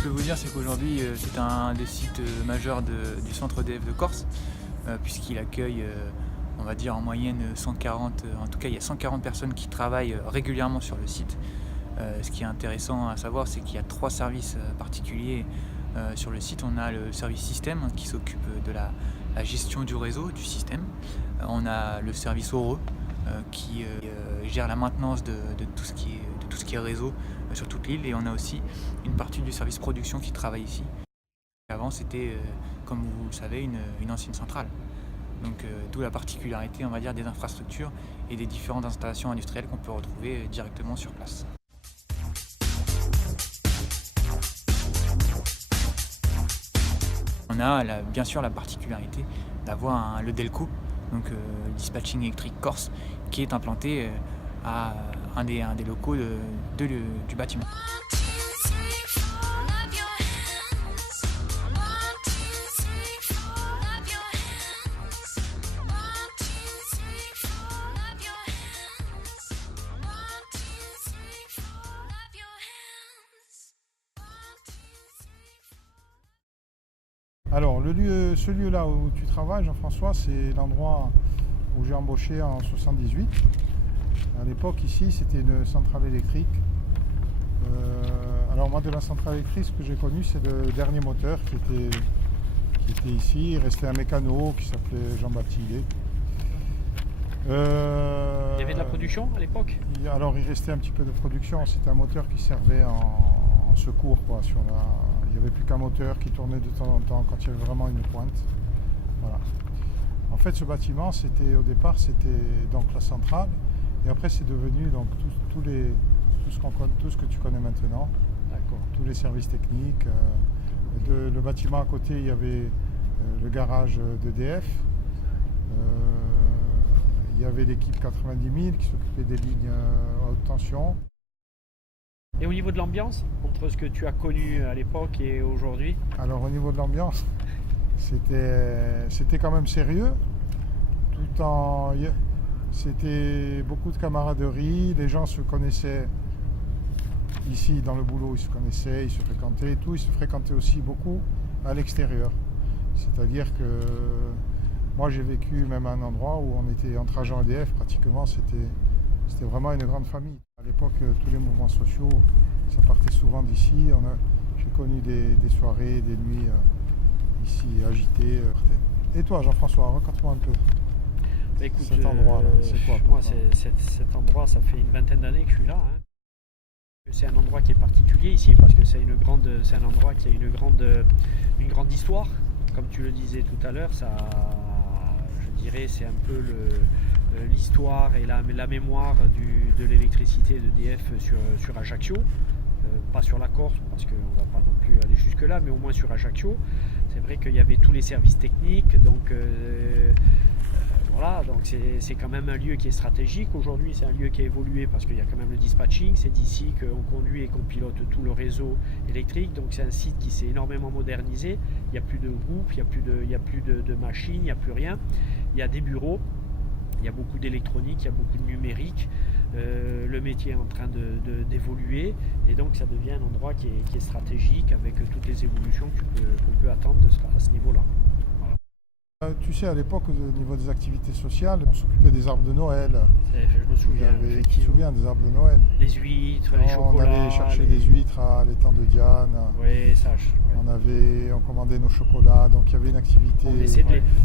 je peux vous dire, c'est qu'aujourd'hui, c'est un des sites majeurs du centre EDF de Corse, puisqu'il accueille, on va dire en moyenne 140, en tout cas il y a 140 personnes qui travaillent régulièrement sur le site. Ce qui est intéressant à savoir, c'est qu'il y a 3 services particuliers sur le site. On a le service système qui s'occupe de la gestion du réseau, du système. On a le service ORE qui gère la maintenance de tout ce qui est réseau sur toute l'île, et on a aussi une partie du service production qui travaille ici. Avant, c'était, comme vous le savez, une ancienne centrale. Donc d'où la particularité, on va dire, des infrastructures et des différentes installations industrielles qu'on peut retrouver directement sur place. On a bien sûr la particularité d'avoir le DELCO, donc Dispatching Electric Corse, qui est implanté à un des locaux du bâtiment. Alors, ce lieu-là où tu travailles, Jean-François, c'est l'endroit où j'ai embauché en 78. À l'époque, ici, c'était une centrale électrique. Alors moi, de la centrale électrique, ce que j'ai connu, c'est le dernier moteur qui était ici. Il restait un mécano qui s'appelait Jean-Baptiste. Il y avait de la production à l'époque? Alors, il restait un petit peu de production. C'était un moteur qui servait en secours, quoi, il n'y avait plus qu'un moteur qui tournait de temps en temps quand il y avait vraiment une pointe. Voilà. En fait, ce bâtiment, au départ, c'était donc la centrale, et après, c'est devenu donc tout ce que tu connais maintenant. D'accord. Tous les services techniques. Le bâtiment à côté, il y avait le garage d'EDF. Il y avait l'équipe 90 000 qui s'occupait des lignes à haute tension. Et au niveau de l'ambiance, entre ce que tu as connu à l'époque et aujourd'hui? Alors au niveau de l'ambiance, c'était quand même sérieux. C'était beaucoup de camaraderie, les gens se connaissaient ici dans le boulot, ils se connaissaient, ils se fréquentaient et tout. Ils se fréquentaient aussi beaucoup à l'extérieur. C'est-à-dire que moi j'ai vécu même à un endroit où on était entre agents EDF, pratiquement c'était vraiment une grande famille. À l'époque, tous les mouvements sociaux, ça partait souvent d'ici. J'ai connu des soirées, des nuits ici agitées. Et toi, Jean-François, raconte-moi un peu. Bah, écoute, cet endroit-là, c'est quoi? Moi, cet endroit, ça fait une vingtaine d'années que je suis là. C'est un endroit qui est particulier ici parce que c'est un endroit qui a une grande histoire. Comme tu le disais tout à l'heure, je dirais, c'est un peu l'histoire et la mémoire de l'électricité d'EDF sur Ajaccio, pas sur la Corse parce qu'on ne va pas non plus aller jusque là, mais au moins sur Ajaccio. C'est vrai qu'il y avait tous les services techniques, donc voilà, donc c'est quand même un lieu qui est stratégique. Aujourd'hui, c'est un lieu qui a évolué parce qu'il y a quand même le dispatching. C'est d'ici qu'on conduit et qu'on pilote tout le réseau électrique. Donc c'est un site qui s'est énormément modernisé. Il n'y a plus de groupe, il n'y a plus de machines, il n'y a plus rien. Il y a des bureaux, il y a beaucoup d'électronique, il y a beaucoup de numérique. Le métier est en train d'évoluer et donc ça devient un endroit qui est stratégique avec toutes les évolutions qu'on peut attendre à ce niveau-là. Tu sais, à l'époque, au niveau des activités sociales, on s'occupait des arbres de Noël. Je me souviens. Tu te souviens des arbres de Noël? Les huîtres, les chocolats. On allait chercher des huîtres à l'étang de Diane. Oui, ça. On commandait nos chocolats, donc il y avait une activité.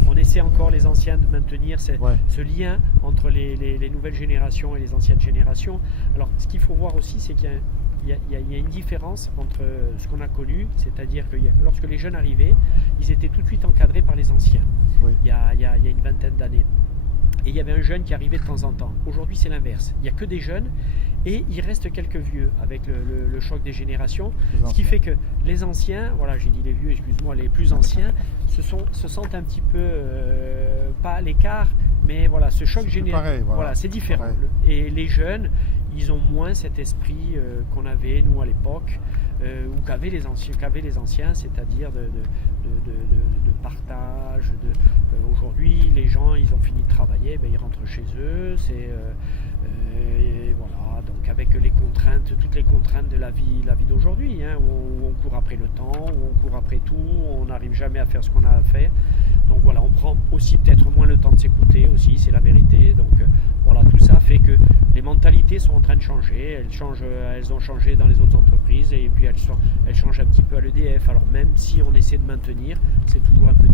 On essaie encore, les anciens, de maintenir ce lien entre les nouvelles générations et les anciennes générations. Alors, ce qu'il faut voir aussi, c'est qu'il y a une différence entre ce qu'on a connu, c'est-à-dire que lorsque les jeunes arrivaient, ils étaient tout de suite encadrés par les anciens. Oui. Il y a une vingtaine d'années. Et il y avait un jeune qui arrivait de temps en temps. Aujourd'hui, c'est l'inverse. Il n'y a que des jeunes et il reste quelques vieux avec le choc des générations. Ce qui fait que les anciens, voilà, j'ai dit les vieux, excuse-moi, les plus anciens, se sentent un petit peu, pas à l'écart, mais voilà, ce choc générationnel, voilà, c'est différent. Pareil. Et les jeunes, ils ont moins cet esprit qu'on avait, nous, à l'époque, ou qu'avaient les anciens, c'est-à-dire de partage. Aujourd'hui, aujourd'hui, les gens, ils ont fini de travailler, ils rentrent chez eux. Voilà, donc avec les contraintes, toutes les contraintes de la vie d'aujourd'hui, où on court après le temps, où on court après tout, on n'arrive jamais à faire ce qu'on a à faire. Donc voilà, on prend aussi peut-être moins le temps de s'écouter aussi, c'est la vérité. Donc voilà, tout ça fait que les mentalités sont en train de changer. Elles ont changé dans les autres entreprises et puis elles changent un petit peu à l'EDF. Alors même si on essaie de maintenir, c'est toujours un peu